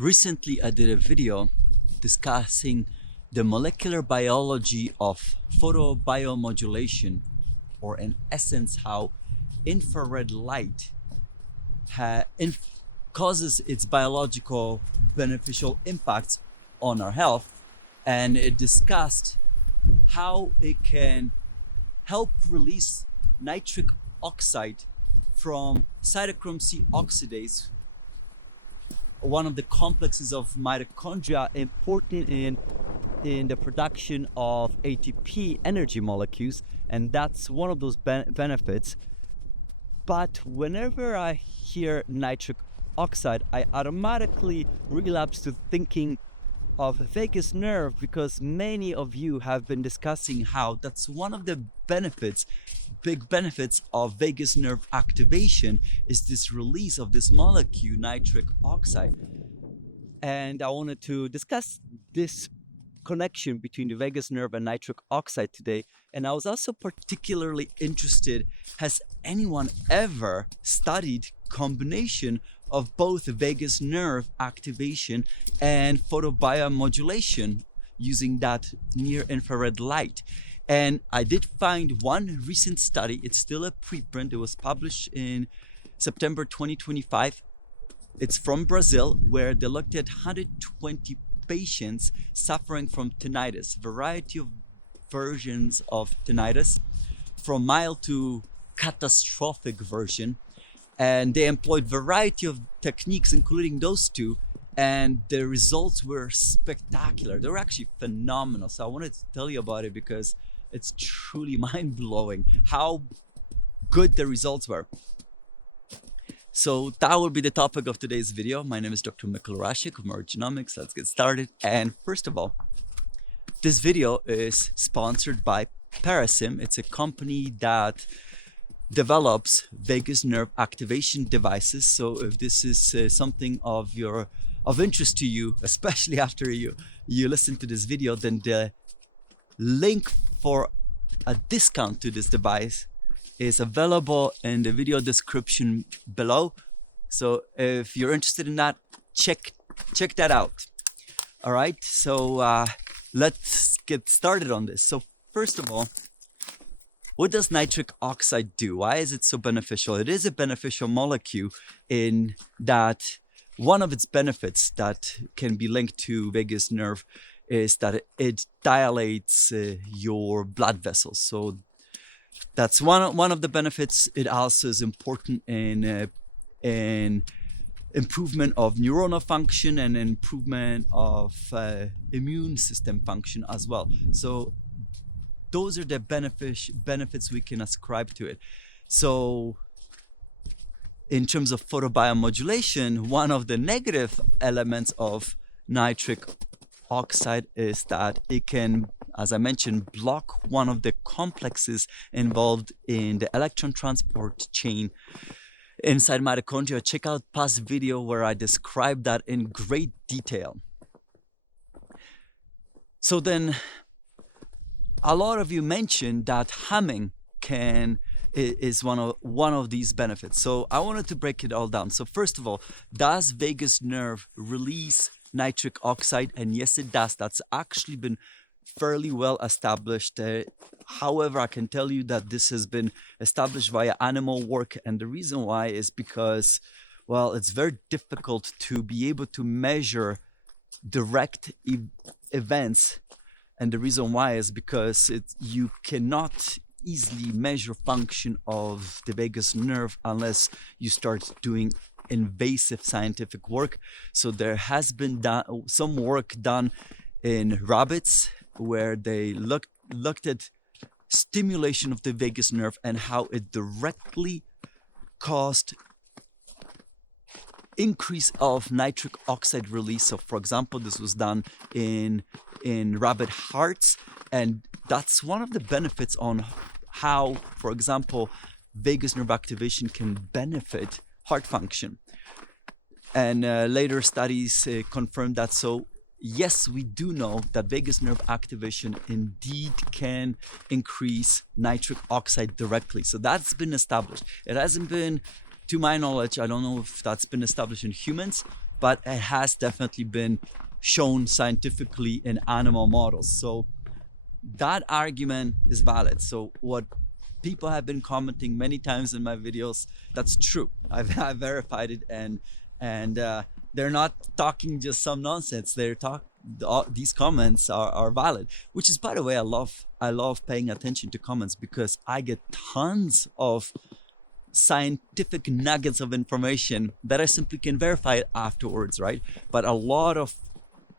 Recently, I did a video discussing the molecular biology of photobiomodulation, or in essence, how infrared light causes its biological beneficial impacts on our health. And it discussed how it can help release nitric oxide from cytochrome C oxidase, one of the complexes of mitochondria important in the production of ATP energy molecules, and that's one of those benefits. But whenever I hear nitric oxide, I automatically relapse to thinking of vagus nerve, because many of you have been discussing how that's one of the big benefits of vagus nerve activation is this release of this molecule, nitric oxide. And I wanted to discuss this connection between the vagus nerve and nitric oxide today. And I was also particularly interested, has anyone ever studied combination of both vagus nerve activation and photobiomodulation using that near infrared light? And I did find one recent study. It's still a preprint. It was published in September 2025. It's from Brazil, where they looked at 120 patients suffering from tinnitus, variety of versions of tinnitus, from mild to catastrophic version. And they employed variety of techniques, including those two, and the results were spectacular. They were actually phenomenal. So I wanted to tell you about it because it's truly mind-blowing how good the results were. So that will be the topic of today's video. My name is Dr. Mikkel Rashik of Merge Genomics. Let's get started. And first of all, this video is sponsored by Parasim. It's a company that develops vagus nerve activation devices. So if this is something of interest to you, especially after you listen to this video, then the link for a discount to this device is available in the video description below. So if you're interested in that, check that out. All right, so let's get started on this. So first of all, what does nitric oxide do? Why is it so beneficial? It is a beneficial molecule in that one of its benefits that can be linked to vagus nerve is that it dilates your blood vessels. So that's one of the benefits. It also is important in improvement of neuronal function and improvement of immune system function as well. So those are the benefits we can ascribe to it. So in terms of photobiomodulation, one of the negative elements of nitric oxide is that it can, as I mentioned, block one of the complexes involved in the electron transport chain inside mitochondria. Check out past video where I describe that in great detail. So then, a lot of you mentioned that humming is one of these benefits. So I wanted to break it all down. So first of all, does vagus nerve release nitric oxide? And yes, it does. That's actually been fairly well established. However, I can tell you that this has been established via animal work, and the reason why is because, well, it's very difficult to be able to measure direct events. And the reason why is because you cannot easily measure function of the vagus nerve unless you start doing invasive scientific work. So there has been some work done in rabbits where they looked at stimulation of the vagus nerve and how it directly caused increase of nitric oxide release. So for example, this was done in rabbit hearts, and that's one of the benefits on how, for example, vagus nerve activation can benefit heart function. And later studies confirmed that. So yes, we do know that vagus nerve activation indeed can increase nitric oxide directly. So that's been established. It hasn't been, to my knowledge, I don't know if that's been established in humans, but it has definitely been shown scientifically in animal models. So that argument is valid. So what people have been commenting many times in my videos, that's true. I've verified it, and they're not talking just some nonsense. These comments are valid, which is, by the way, I love paying attention to comments, because I get tons of scientific nuggets of information that I simply can verify afterwards, right? But a lot of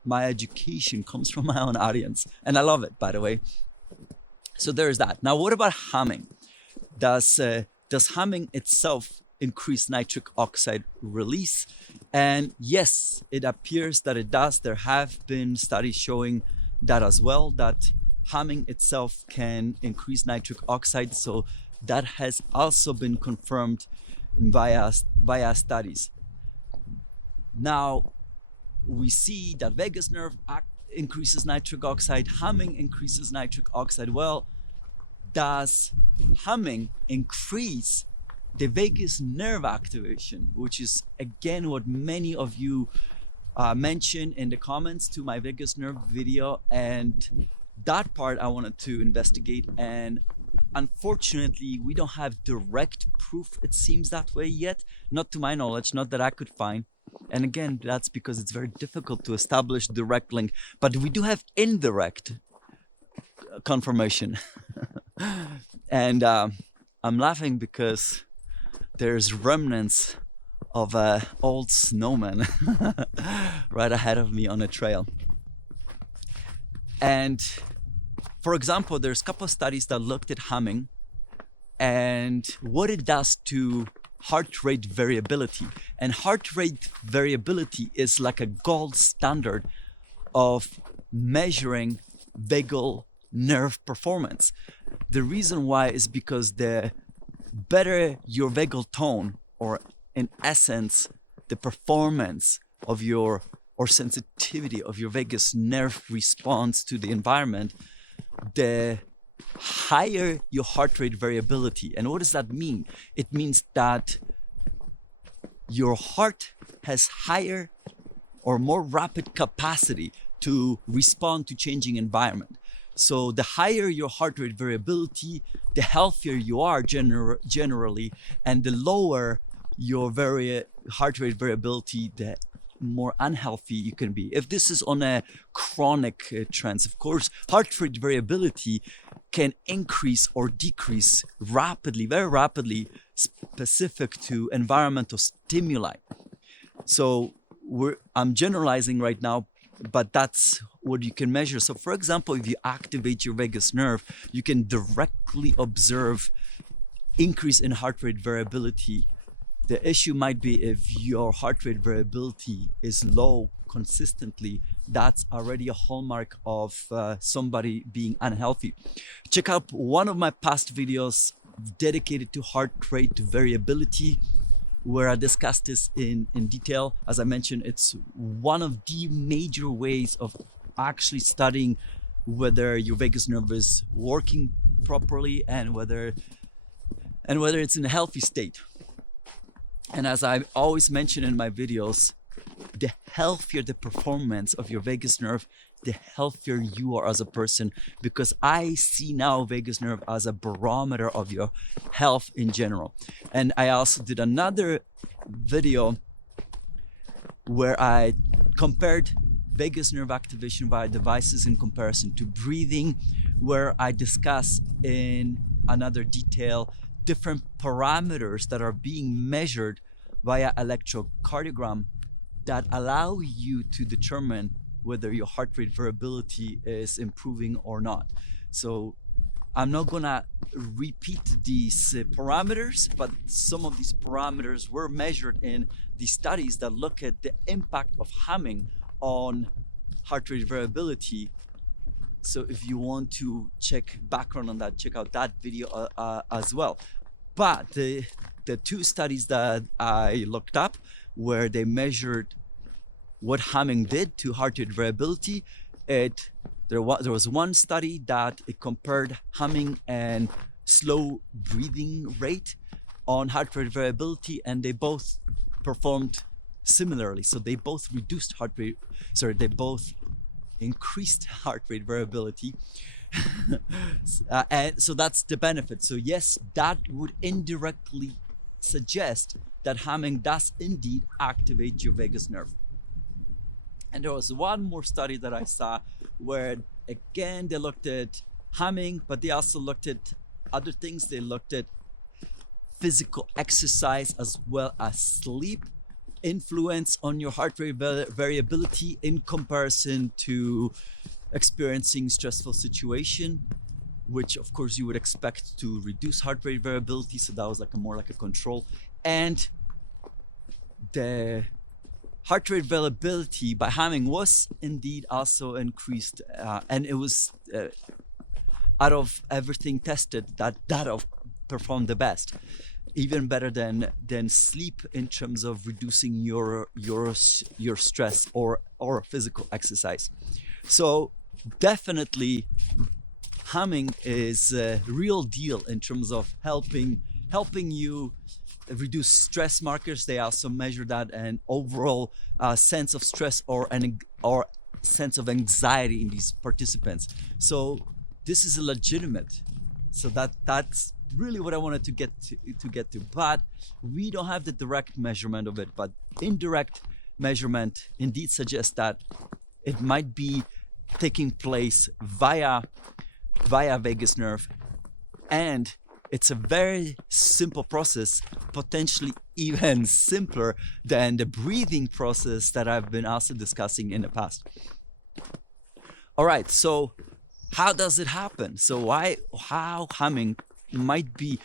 my education comes from my own audience, and I love it, by the way. So there's that. Now, what about humming? Does humming itself increase nitric oxide release? And yes, it appears that it does. There have been studies showing that as well, that humming itself can increase nitric oxide. So that has also been confirmed via studies. Now, we see that vagus nerve increases nitric oxide, humming increases nitric oxide. Well, does humming increase the vagus nerve activation, which is again what many of you mentioned in the comments to my vagus nerve video? And that part I wanted to investigate, and unfortunately we don't have direct proof, it seems that way yet, not to my knowledge, not that I could find. And again, that's because it's very difficult to establish direct link, but we do have indirect confirmation. And I'm laughing because there's remnants of an old snowman right ahead of me on a trail. And for example, there's a couple of studies that looked at humming and what it does to heart rate variability. And heart rate variability is like a gold standard of measuring vagal nerve performance. The reason why is because the better your vagal tone, or in essence the performance of your, or sensitivity of your vagus nerve response to the environment, the higher your heart rate variability. And what does that mean? It means that your heart has higher or more rapid capacity to respond to changing environment. So the higher your heart rate variability, the healthier you are generally, and the lower your heart rate variability, the more unhealthy you can be. If this is on a chronic trend, of course, heart rate variability can increase or decrease rapidly, very rapidly, specific to environmental stimuli. So I'm generalizing right now, but that's what you can measure. So for example, if you activate your vagus nerve, you can directly observe increase in heart rate variability. The issue might be if your heart rate variability is low consistently, that's already a hallmark of somebody being unhealthy. Check out one of my past videos dedicated to heart rate variability, where I discussed this in detail. As I mentioned, it's one of the major ways of actually studying whether your vagus nerve is working properly and whether it's in a healthy state. And as I always mention in my videos, the healthier the performance of your vagus nerve, the healthier you are as a person, because I see now vagus nerve as a barometer of your health in general. And I also did another video where I compared vagus nerve activation via devices in comparison to breathing, where I discuss in another detail different parameters that are being measured via electrocardiogram that allow you to determine whether your heart rate variability is improving or not. So I'm not gonna repeat these parameters, but some of these parameters were measured in the studies that look at the impact of humming on heart rate variability. So if you want to check background on that, check out that video as well. But the two studies that I looked up, where they measured what humming did to heart rate variability, there was one study that it compared humming and slow breathing rate on heart rate variability, and they both performed similarly. So they both they both increased heart rate variability. And so that's the benefit. So yes, that would indirectly suggest that humming does indeed activate your vagus nerve. And there was one more study that I saw where, again, they looked at humming, but they also looked at other things. They looked at physical exercise as well as sleep influence on your heart rate variability in comparison to experiencing stressful situation, which of course you would expect to reduce heart rate variability. So that was like more like a control. And the heart rate variability by humming was indeed also increased, and it was out of everything tested that performed the best, even better than sleep in terms of reducing your stress or physical exercise. So definitely humming is a real deal in terms of helping you reduce stress markers. They also measure that and overall sense of stress or sense of anxiety in these participants. So this is a legitimate. So that's really what I wanted to get to. But we don't have the direct measurement of it. But indirect measurement indeed suggests that it might be taking place via vagus nerve, and it's a very simple process, potentially even simpler than the breathing process that I've been also discussing in the past. All right, so how does it happen? So how humming might be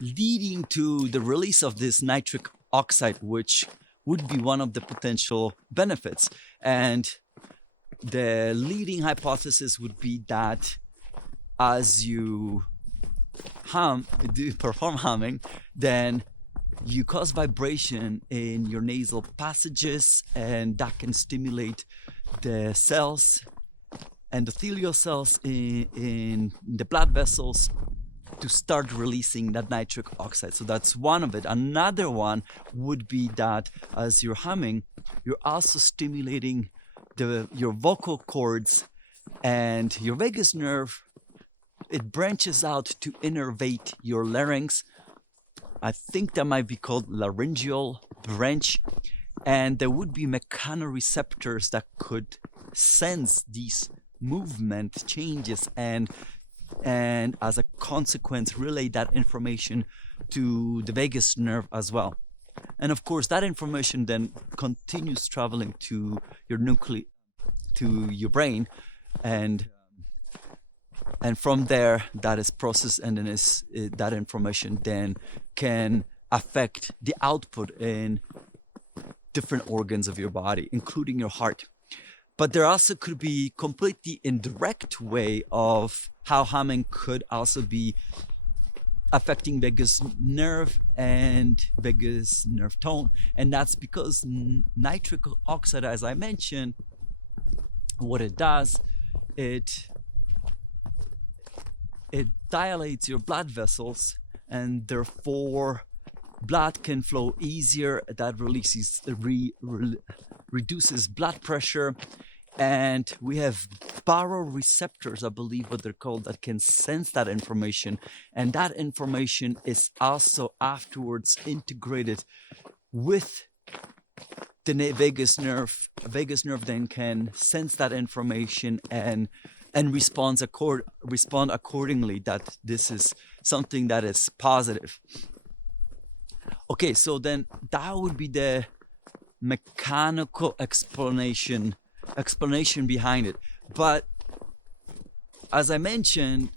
leading to the release of this nitric oxide, which would be one of the potential benefits. And the leading hypothesis would be that as you perform humming, then you cause vibration in your nasal passages, and that can stimulate the cells, endothelial cells in the blood vessels to start releasing that nitric oxide. So that's one of it. Another one would be that as you're humming, you're also stimulating your vocal cords, and your vagus nerve, it branches out to innervate your larynx. I think that might be called laryngeal branch. And there would be mechanoreceptors that could sense these movement changes and as a consequence relay that information to the vagus nerve as well. And of course that information then continues traveling to your to your brain, and from there that is processed, and then that information then can affect the output in different organs of your body, including your heart. But there also could be completely indirect way of how humming could also be affecting vagus nerve and vagus nerve tone. And that's because nitric oxide, as I mentioned, what it does, it dilates your blood vessels, and therefore blood can flow easier. That reduces blood pressure. And we have baroreceptors, I believe what they're called, that can sense that information. And that information is also afterwards integrated with the vagus nerve. Vagus nerve then can sense that information and respond accordingly, that this is something that is positive. Okay, so then that would be the mechanical explanation behind it. But as I mentioned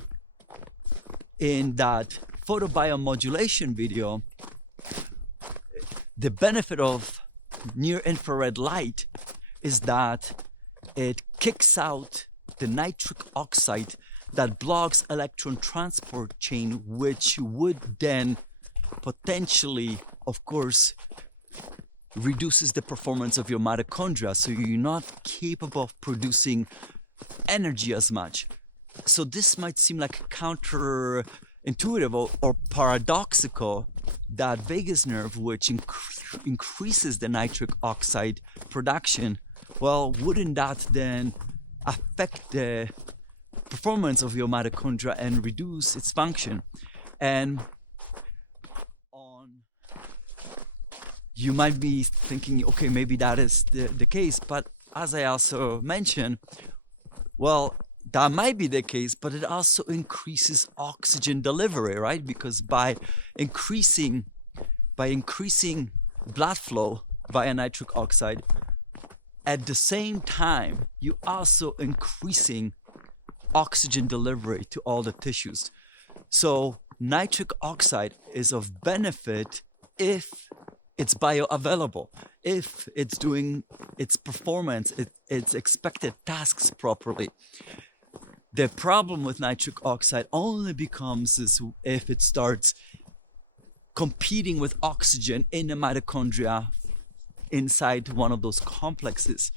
in that photobiomodulation video, the benefit of near-infrared light is that it kicks out the nitric oxide that blocks electron transport chain, which would then potentially, of course, reduces the performance of your mitochondria, so you're not capable of producing energy as much. So this might seem like counterintuitive or paradoxical, that vagus nerve, which increases the nitric oxide production, well, wouldn't that then affect the performance of your mitochondria and reduce its function? And you might be thinking, okay, maybe that is the case, but as I also mentioned, well, that might be the case, but it also increases oxygen delivery, right? Because by increasing blood flow via nitric oxide, at the same time, you also increasing oxygen delivery to all the tissues. So nitric oxide is of benefit if it's bioavailable, if it's doing its performance, its expected tasks properly. The problem with nitric oxide only becomes if it starts competing with oxygen in the mitochondria inside one of those complexes.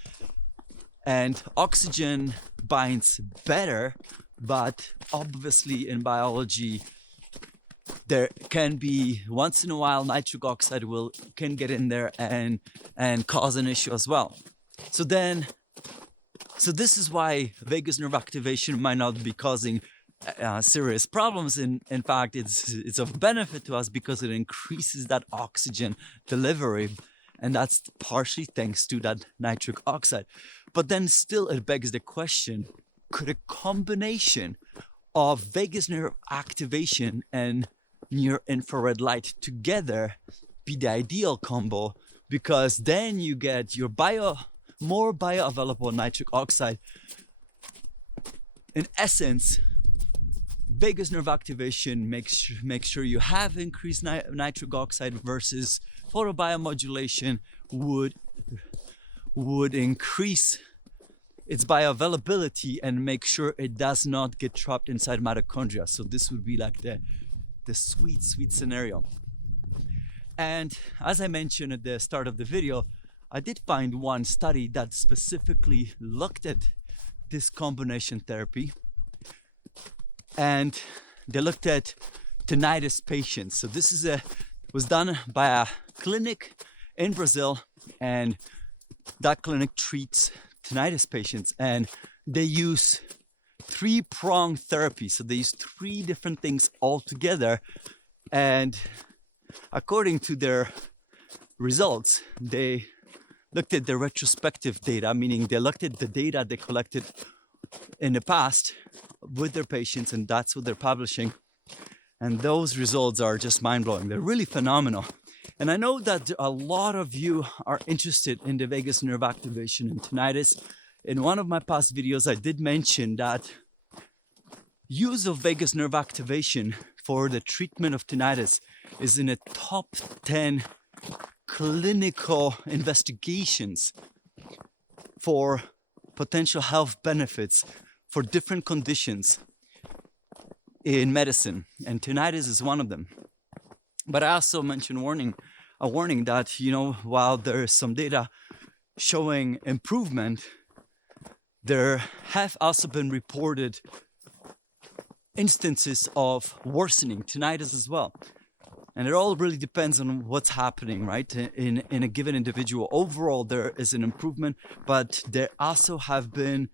And oxygen binds better, but obviously in biology, there can be once in a while nitric oxide can get in there and cause an issue as well. So this is why vagus nerve activation might not be causing serious problems. In fact, it's of benefit to us because it increases that oxygen delivery, and that's partially thanks to that nitric oxide. But then still it begs the question, could a combination of vagus nerve activation and near infrared light together be the ideal combo? Because then you get your more bioavailable nitric oxide. In essence, vagus nerve activation makes sure you have increased nitric oxide, versus photobiomodulation would increase its bioavailability and make sure it does not get trapped inside mitochondria. So this would be like the sweet scenario. And as I mentioned at the start of the video, I did find one study that specifically looked at this combination therapy, and they looked at tinnitus patients. So this was done by a clinic in Brazil, and that clinic treats tinnitus patients, and they use 3-pronged therapy. So they use 3 different things all together, and according to their results, they looked at the retrospective data, meaning they looked at the data they collected in the past with their patients, and that's what they're publishing. And those results are just mind-blowing. They're really phenomenal. And I know that a lot of you are interested in the vagus nerve activation and tinnitus. In one of my past videos, I did mention that use of vagus nerve activation for the treatment of tinnitus is in a top 10 clinical investigations for potential health benefits for different conditions in medicine, and tinnitus is one of them. But I also mentioned a warning that, while there is some data showing improvement, there have also been reported instances of worsening tinnitus as well. And it all really depends on what's happening, right? In a given individual. Overall, there is an improvement, but there also have been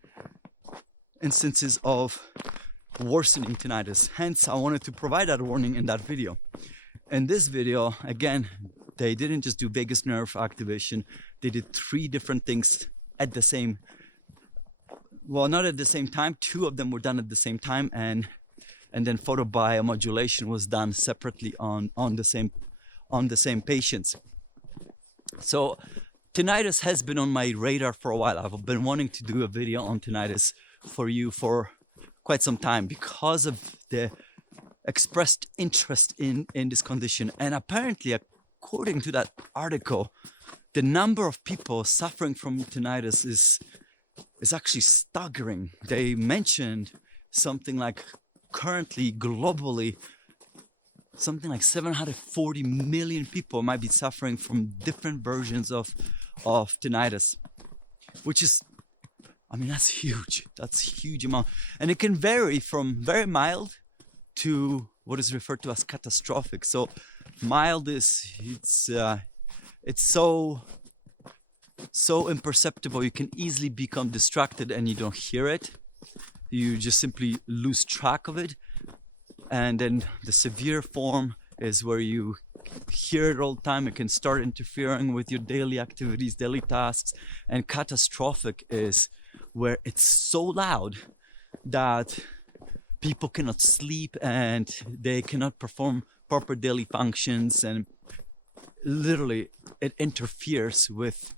instances of worsening tinnitus. Hence, I wanted to provide that warning in that video. In this video, again, they didn't just do vagus nerve activation. They did 3 different things at the same, well, not at the same time. 2 of them were done at the same time, and then photobiomodulation was done separately on the same patients. So tinnitus has been on my radar for a while. I've been wanting to do a video on tinnitus for you for quite some time because of the expressed interest in this condition. And apparently, according to that article, the number of people suffering from tinnitus is actually staggering. They mentioned something like, currently globally, something like 740 million people might be suffering from different versions of tinnitus, which is, that's huge. That's a huge amount. And it can vary from very mild to what is referred to as catastrophic. So mild is it's so imperceptible. You can easily become distracted and you don't hear it. You just simply lose track of it. And then the severe form is where you hear it all the time. It can start interfering with your daily activities, daily tasks. And catastrophic is where it's so loud that people cannot sleep and they cannot perform proper daily functions, and literally it interferes with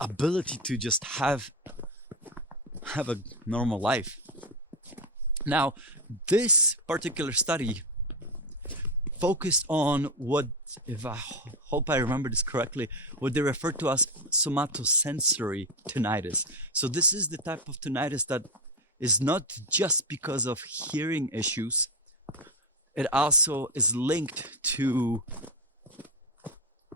ability to just have a normal life. Now, this particular study focused on what, if I hope I remember this correctly, what they refer to as somatosensory tinnitus. So this is the type of tinnitus that is not just because of hearing issues. It also is linked to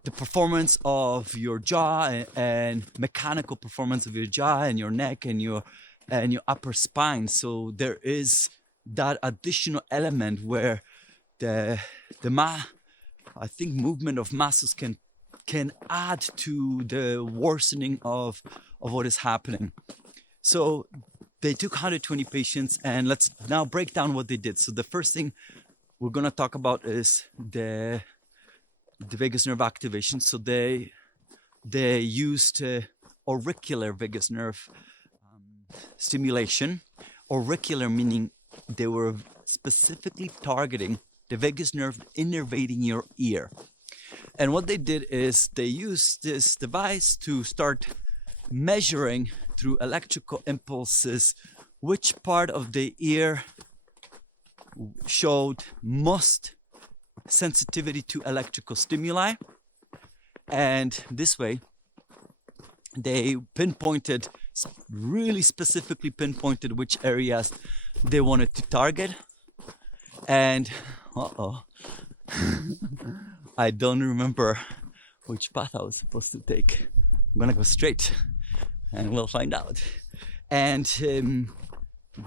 the performance of your jaw and mechanical performance of your jaw and your neck and your upper spine. So there is that additional element where I think movement of muscles can add to the worsening of what is happening. So they took 120 patients, and let's now break down what they did. So the first thing we're going to talk about is the vagus nerve activation. So they used auricular vagus nerve stimulation. Auricular meaning they were specifically targeting the vagus nerve innervating your ear. And what they did is they used this device to start measuring through electrical impulses which part of the ear showed most sensitivity to electrical stimuli. And this way they really specifically pinpointed which areas they wanted to target. And I don't remember which path I was supposed to take. I'm gonna go straight and we'll find out. And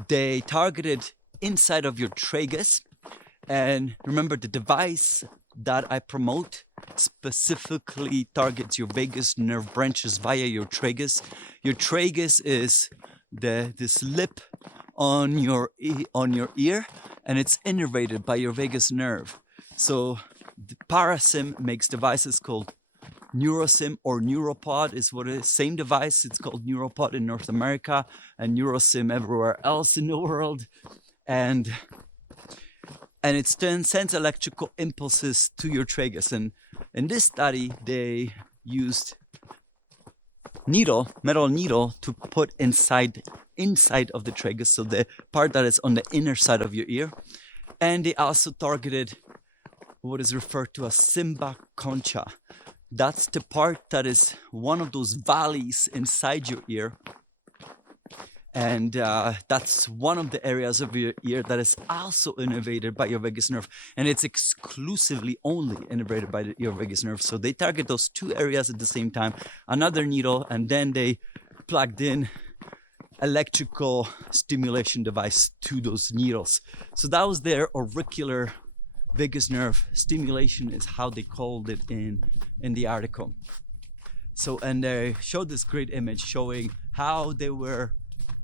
they targeted inside of your tragus. And remember, the device that I promote specifically targets your vagus nerve branches via your tragus. Your tragus is this lip on your ear, and it's innervated by your vagus nerve. So the Parasim makes devices called Neurosim, or Neuropod is what it is. Same device, it's called Neuropod in North America and Neurosim everywhere else in the world. And it sends electrical impulses to your tragus. And in this study, they used metal needle to put inside of the tragus, so the part that is on the inner side of your ear. And they also targeted what is referred to as cymba concha. That's the part that is one of those valleys inside your ear. And that's one of the areas of your ear that is also innervated by your vagus nerve. And it's exclusively only innervated by your vagus nerve. So they target those two areas at the same time, another needle, and then they plugged in electrical stimulation device to those needles. So that was their auricular vagus nerve stimulation, is how they called it in the article. So, and they showed this great image showing how they were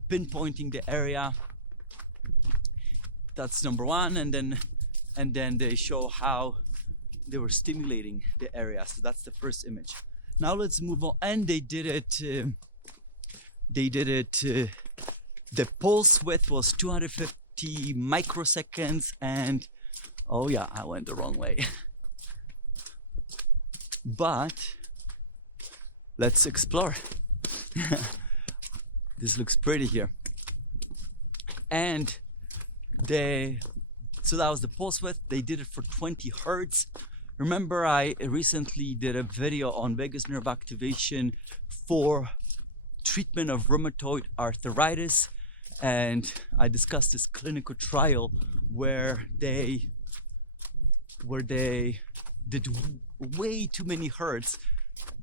pinpointing the area. That's number one. And then they show how they were stimulating the area. So that's the first image. Now let's move on. And they did it the pulse width was 250 microseconds, and oh yeah, I went the wrong way. But let's explore. This looks pretty here. And so that was the pulse width. They did it for 20 hertz. Remember, I recently did a video on vagus nerve activation for treatment of rheumatoid arthritis, and I discussed this clinical trial where they did way too many hertz,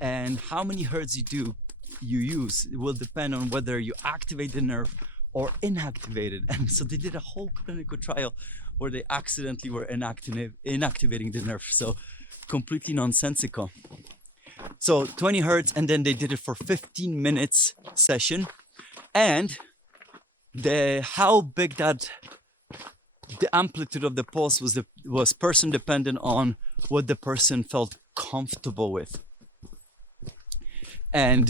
and how many hertz you use, it will depend on whether you activate the nerve or inactivate it. And so they did a whole clinical trial where they accidentally were inactivating the nerve. So completely nonsensical. So 20 hertz, and then they did it for 15 minutes session. And how big that the amplitude of the pulse was person dependent on what the person felt comfortable with. And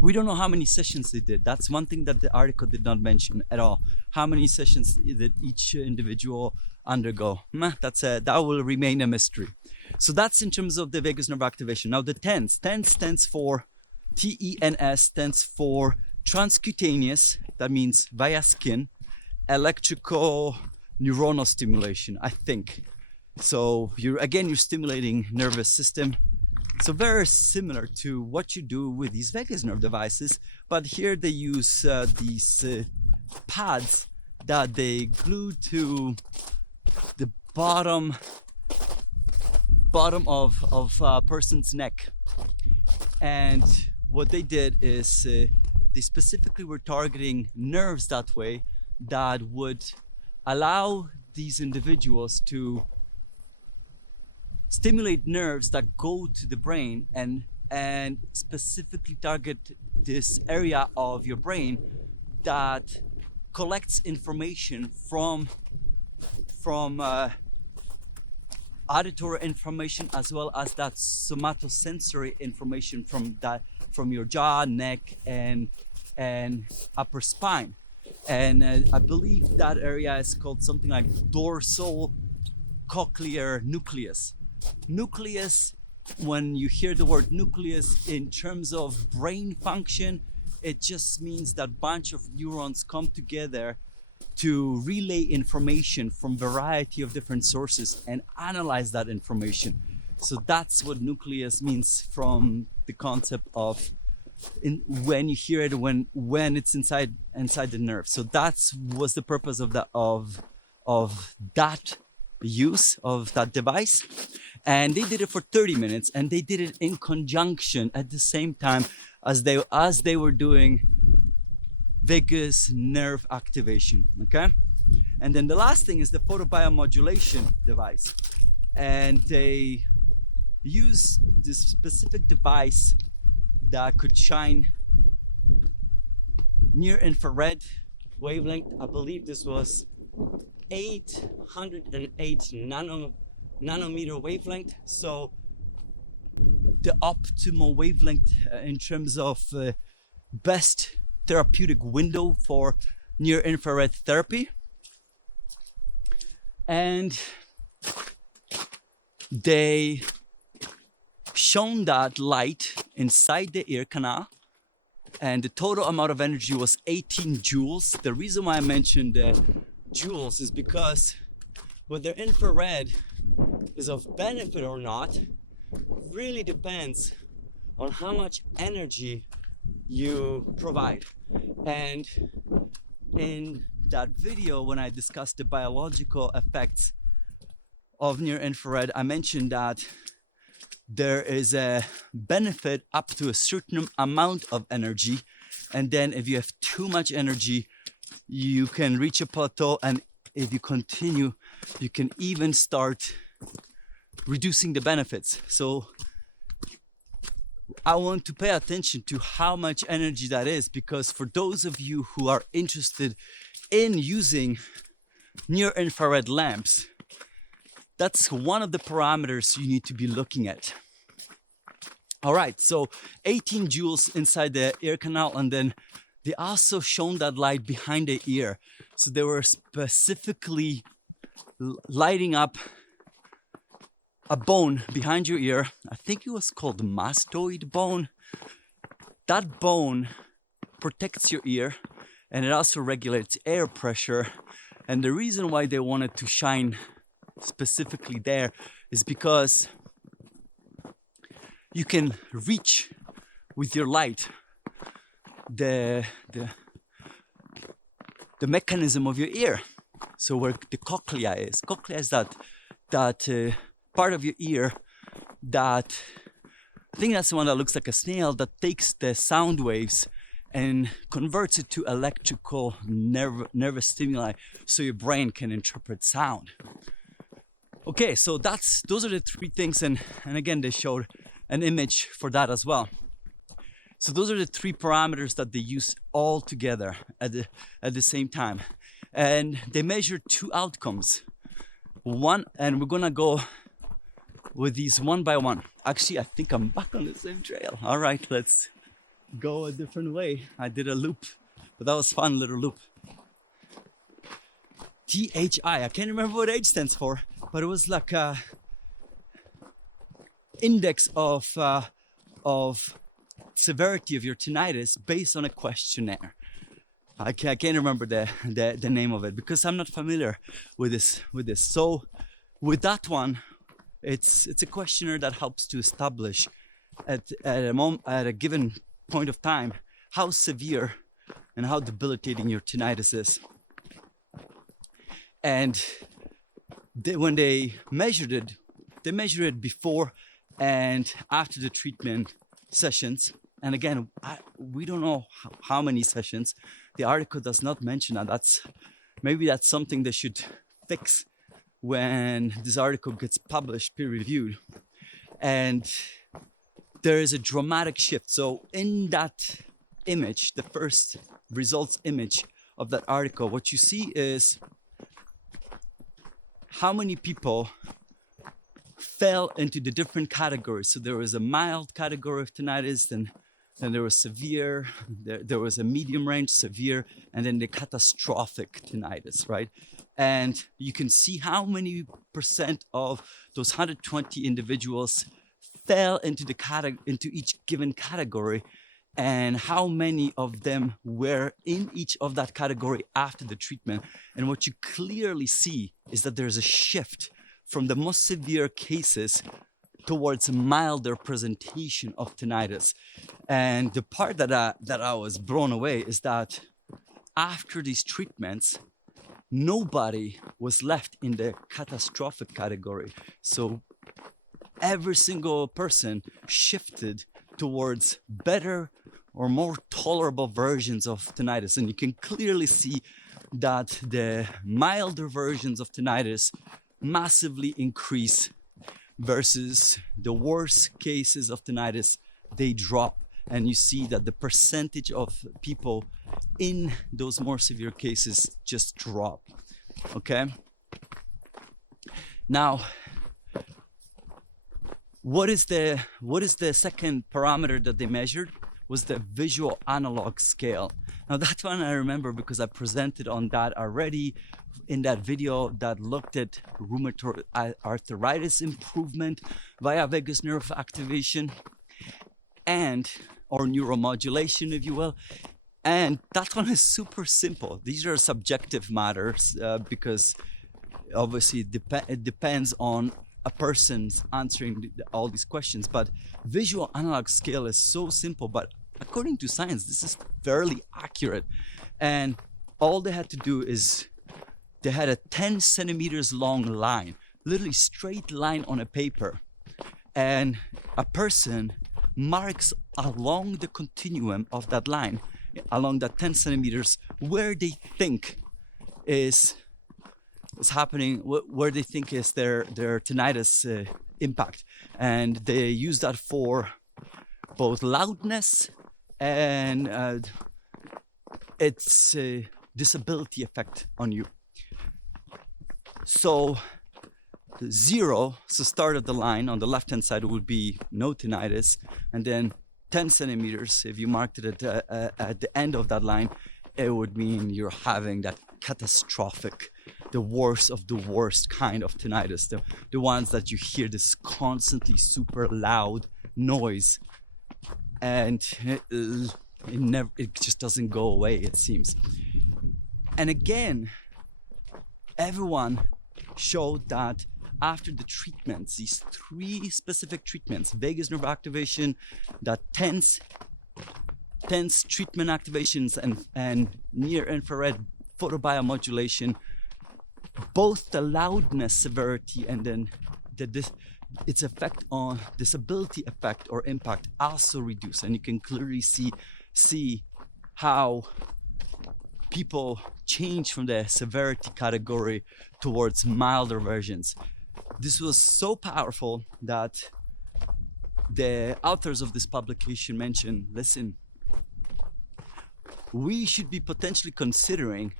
we don't know how many sessions they did. That's one thing that the article did not mention at all. How many sessions did each individual undergo? That will remain a mystery. So that's in terms of the vagus nerve activation. Now the TENS stands for TENS stands for transcutaneous. That means via skin, electrical neuronal stimulation, I think. So you're stimulating nervous system. So very similar to what you do with these vagus nerve devices, but here they use these pads that they glue to the bottom of a person's neck. And what they did is they specifically were targeting nerves that way that would allow these individuals to stimulate nerves that go to the brain and specifically target this area of your brain that collects information from auditory information as well as that somatosensory information from your jaw, neck, and upper spine. And I believe that area is called something like dorsal cochlear nucleus. Nucleus, when you hear the word nucleus in terms of brain function, it just means that bunch of neurons come together to relay information from variety of different sources and analyze that information. So that's what nucleus means from the concept of when you hear it, when it's inside the nerve. So that was the purpose of that use of that device. And they did it for 30 minutes, and they did it in conjunction at the same time as they were doing vagus nerve activation. Okay, and then the last thing is the photobiomodulation device, and they use this specific device that could shine near infrared wavelength. I believe this was 808 nanometer wavelength. So the optimal wavelength in terms of best therapeutic window for near infrared therapy. And they shone that light inside the ear canal, and the total amount of energy was 18 joules. The reason why I mentioned joules is because whether infrared is of benefit or not really depends on how much energy you provide. And in that video, when I discussed the biological effects of near infrared, I mentioned that there is a benefit up to a certain amount of energy, and then if you have too much energy, you can reach a plateau, and if you continue, you can even start reducing the benefits. So I want to pay attention to how much energy that is, because for those of you who are interested in using near infrared lamps, that's one of the parameters you need to be looking at. All right, so 18 joules inside the ear canal, and then they also shone that light behind the ear. So they were specifically lighting up a bone behind your ear. I think it was called the mastoid bone. That bone protects your ear, and it also regulates air pressure. And the reason why they wanted to shine specifically there is because you can reach with your light the mechanism of your ear. So where the cochlea is that part of your ear that, I think that's the one that looks like a snail, that takes the sound waves and converts it to electrical nervous stimuli so your brain can interpret sound. Okay, so those are the three things, and again they showed an image for that as well. So those are the three parameters that they use all together at the same time, and they measure two outcomes. One, and we're gonna go with these one by one. Actually, I think I'm back on the same trail. All right, let's go a different way. I did a loop, but that was fun, little loop. THI, I can't remember what H stands for, but it was like a index of severity of your tinnitus based on a questionnaire. I can't remember the name of it because I'm not familiar with this. So with that one, it's a questionnaire that helps to establish at a given point of time how severe and how debilitating your tinnitus is. And when they measured it before and after the treatment sessions. And again, we don't know how many sessions. The article does not mention that. Maybe that's something they should fix when this article gets published, peer-reviewed. And there is a dramatic shift. So in that image, the first results image of that article, what you see is how many people fell into the different categories. So there was a mild category of tinnitus, then there was severe, there was a medium range, severe, and then the catastrophic tinnitus, right? And you can see how many percent of those 120 individuals fell into each given category, and how many of them were in each of that category after the treatment. And what you clearly see is that there's a shift from the most severe cases towards a milder presentation of tinnitus. And the part that I was blown away is that after these treatments, nobody was left in the catastrophic category. So every single person shifted towards better or more tolerable versions of tinnitus. And you can clearly see that the milder versions of tinnitus massively increase versus the worst cases of tinnitus, they drop. And you see that the percentage of people in those more severe cases just drop. Okay. Now, what is the second parameter that they measured? Was the visual analog scale. Now that one I remember because I presented on that already in that video that looked at rheumatoid arthritis improvement via vagus nerve activation or neuromodulation, if you will. And that one is super simple. These are subjective matters because obviously it depends on a person's answering all these questions, but visual analog scale is so simple, but according to science, this is fairly accurate. And all they had to do is they had a 10 centimeters long line, literally straight line on a paper. And a person marks along the continuum of that line, along that 10 centimeters, where they think is happening, where they think is their tinnitus impact. And they use that for both loudness and its disability effect on you. So 0, so start of the line on the left hand side would be no tinnitus, and then 10 centimeters, if you marked it at the end of that line, it would mean you're having that catastrophic, the worst of the worst kind of tinnitus, the ones that you hear this constantly super loud noise, and it just doesn't go away, it seems. And again, everyone showed that after the treatments, these 3 specific treatments, vagus nerve activation, that tense treatment activations, and near infrared photobiomodulation, both the loudness severity and then its effect on disability effect or impact also reduce. And you can clearly see how people change from the severity category towards milder versions. This was so powerful that the authors of this publication mentioned, listen, we should be potentially considering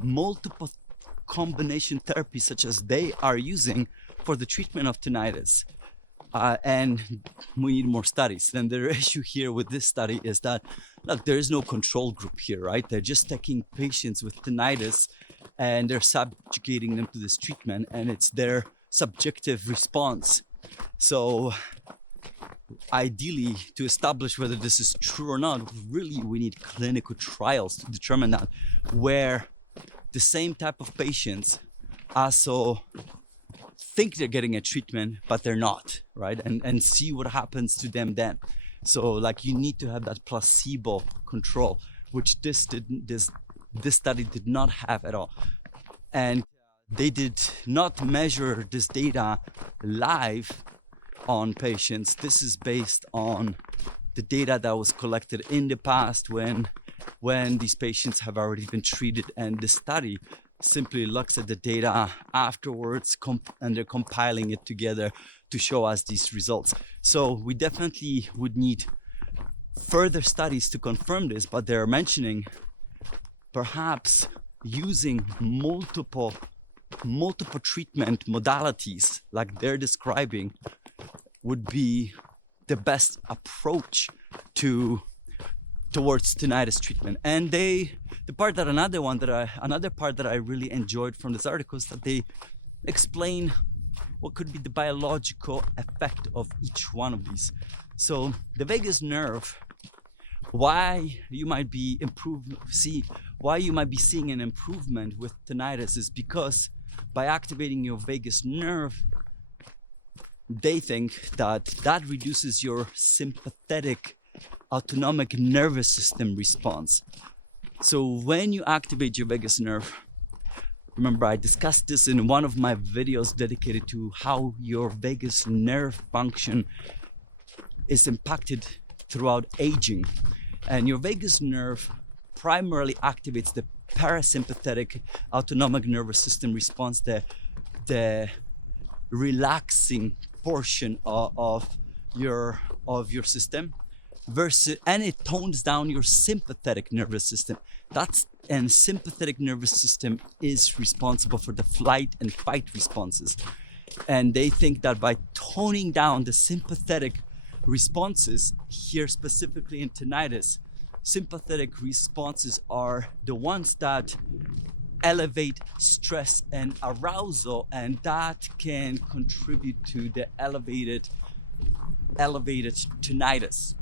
multiple combination therapies such as they are using for the treatment of tinnitus. And we need more studies. Then the issue here with this study is that, look, there is no control group here, right? They're just taking patients with tinnitus and they're subjugating them to this treatment, and it's their subjective response. So ideally, to establish whether this is true or not, really we need clinical trials to determine that, where the same type of patients also think they're getting a treatment but they're not, right? And see what happens to them then. So like, you need to have that placebo control, which this study did not have at all. And they did not measure this data live on patients. This is based on the data that was collected in the past when these patients have already been treated, and the study simply looks at the data afterwards and they're compiling it together to show us these results. So we definitely would need further studies to confirm this, but they're mentioning perhaps using multiple treatment modalities like they're describing would be the best approach towards tinnitus treatment. And another part that I really enjoyed from this article is that they explain what could be the biological effect of each one of these. So the vagus nerve, why you might be seeing an improvement with tinnitus is because by activating your vagus nerve, they think that reduces your sympathetic autonomic nervous system response. So when you activate your vagus nerve, remember I discussed this in one of my videos dedicated to how your vagus nerve function is impacted throughout aging. And your vagus nerve primarily activates the parasympathetic autonomic nervous system response, the relaxing portion of your system, and it tones down your sympathetic nervous system. And sympathetic nervous system is responsible for the flight and fight responses. And they think that by toning down the sympathetic responses, here specifically in tinnitus, sympathetic responses are the ones that elevate stress and arousal, and that can contribute to the elevated tinnitus.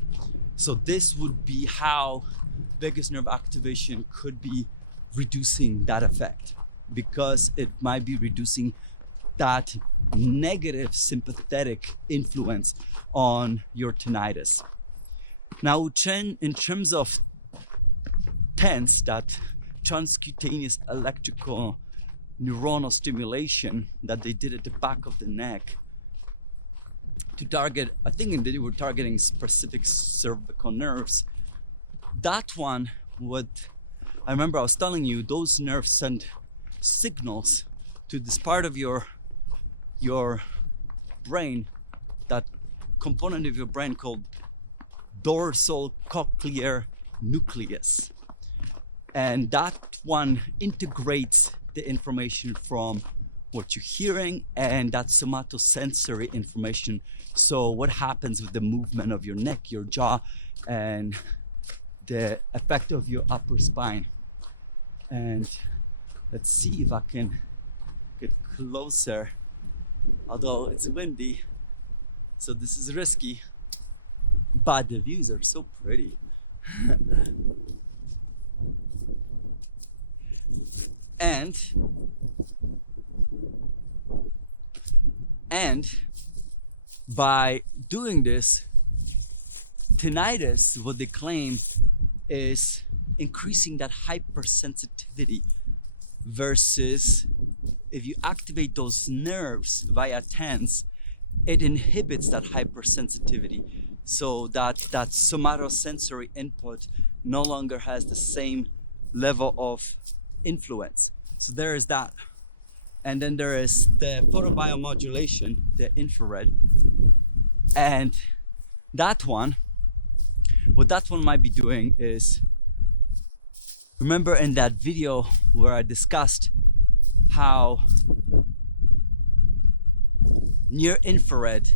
So this would be how vagus nerve activation could be reducing that effect, because it might be reducing that negative sympathetic influence on your tinnitus. Now, in terms of TENS, that transcutaneous electrical neuronal stimulation that they did at the back of the neck to target, I think they were targeting specific cervical nerves. That one I remember I was telling you, those nerves send signals to this part of your brain, that component of your brain called dorsal cochlear nucleus. And that one integrates the information from what you're hearing and that somatosensory information. So what happens with the movement of your neck, your jaw, and the effect of your upper spine. And let's see if I can get closer, although it's windy, so this is risky, but the views are so pretty. And by doing this, tinnitus, what they claim, is increasing that hypersensitivity, versus if you activate those nerves via TENS, it inhibits that hypersensitivity, so that somatosensory input no longer has the same level of influence. So there is that. And then there is the photobiomodulation, the infrared. And that one, what that one might be doing is, remember in that video where I discussed how near infrared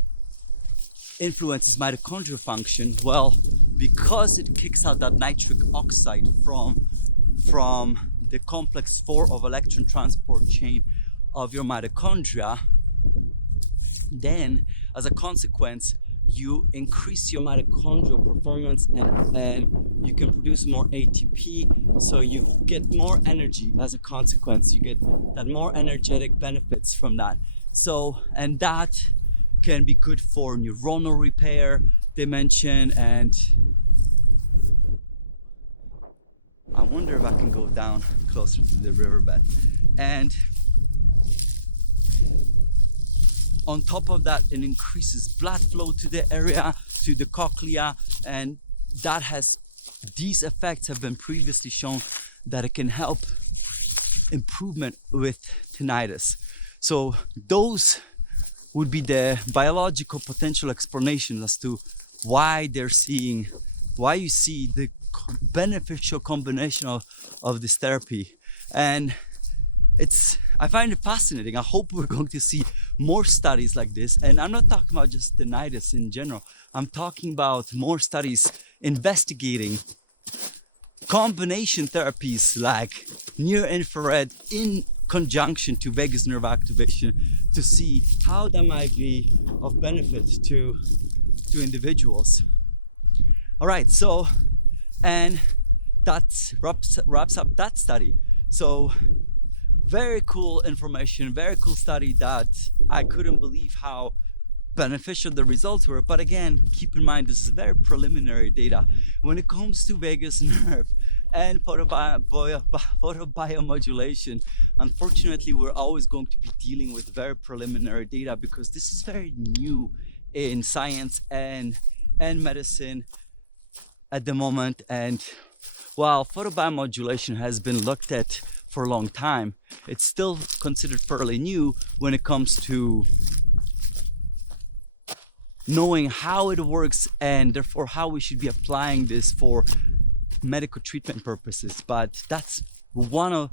influences mitochondrial function? Well, because it kicks out that nitric oxide from the complex 4 of electron transport chain of your mitochondria, then as a consequence you increase your mitochondrial performance, and you can produce more ATP, so you get more energy. As a consequence, you get that more energetic benefits from that. So, and that can be good for neuronal repair, they mention. And I wonder if I can go down closer to the riverbed. And on top of that, it increases blood flow to the area, to the cochlea, and that has, these effects have been previously shown that it can help improvement with tinnitus. So those would be the biological potential explanation as to why you see the beneficial combination of this therapy. And I find it fascinating. I hope we're going to see more studies like this. And I'm not talking about just tinnitus in general. I'm talking about more studies investigating combination therapies like near infrared in conjunction to vagus nerve activation, to see how that might be of benefit to individuals. All right, so, and that wraps up that study. So very cool information, very cool study that I couldn't believe how beneficial the results were. But again, keep in mind, this is very preliminary data. When it comes to vagus nerve and photobiomodulation, unfortunately, we're always going to be dealing with very preliminary data because this is very new in science and medicine at the moment. And while photobiomodulation has been looked at for a long time, it's still considered fairly new when it comes to knowing how it works and therefore how we should be applying this for medical treatment purposes. But that's one of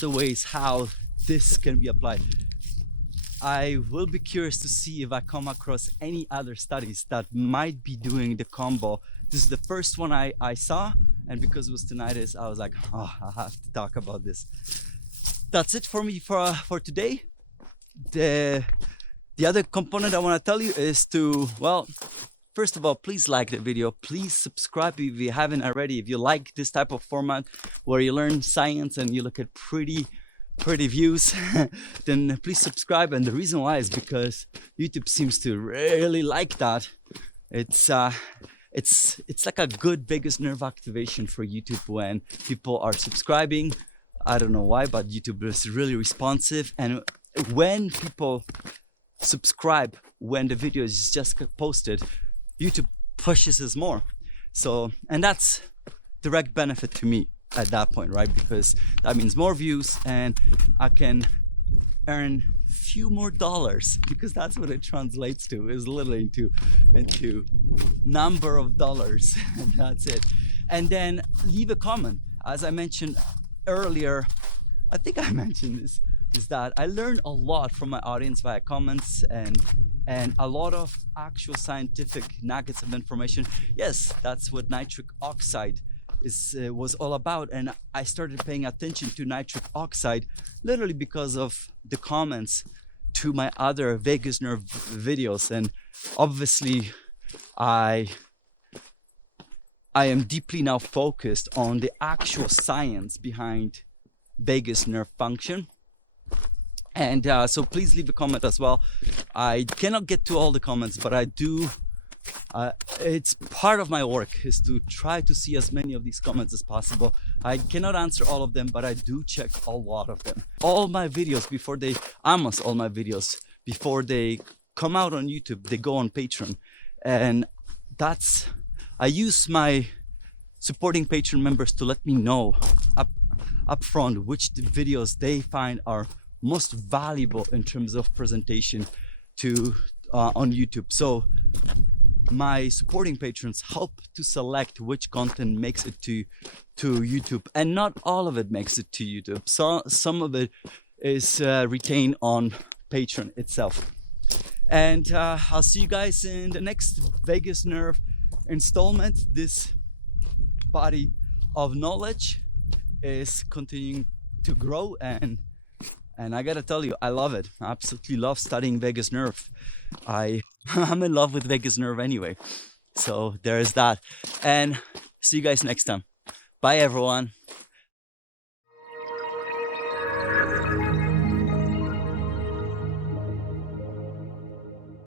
the ways how this can be applied. I will be curious to see if I come across any other studies that might be doing the combo. This is the first one I saw, and because it was tinnitus, I was like, oh, I have to talk about this. That's it for me for today. The other component I want to tell you is to, well, first of all, please like the video. Please subscribe if you haven't already. If you like this type of format where you learn science and you look at pretty views, then please subscribe. And the reason why is because YouTube seems to really like that. It's like a good vagus nerve activation for YouTube when people are subscribing. I don't know why, but YouTube is really responsive. And when people subscribe when the video is just posted, YouTube pushes us more. So, and that's direct benefit to me at that point, right? Because that means more views and I can earn few more dollars, because that's what it translates to, is literally into number of dollars. And that's it. And then leave a comment. As I mentioned earlier, I think I mentioned this, is that I learn a lot from my audience via comments and a lot of actual scientific nuggets of information. Yes, that's what nitric oxide was all about, and I started paying attention to nitric oxide literally because of the comments to my other vagus nerve videos. And obviously I am deeply now focused on the actual science behind vagus nerve function. And so please leave a comment as well. I cannot get to all the comments, but I do. It's part of my work is to try to see as many of these comments as possible. I cannot answer all of them, but I do check a lot of them. All my videos almost all my videos before they come out on YouTube, they go on Patreon. And I use my supporting Patreon members to let me know up front which videos they find are most valuable in terms of presentation to on YouTube. So my supporting patrons help to select which content makes it to YouTube, and not all of it makes it to YouTube. So some of it is retained on Patreon itself. And I'll see you guys in the next Vagus Nerve installment. This body of knowledge is continuing to grow, and I gotta tell you, I love it. I absolutely love studying vagus nerve. I'm in love with vagus nerve anyway. So there's that. And see you guys next time. Bye everyone.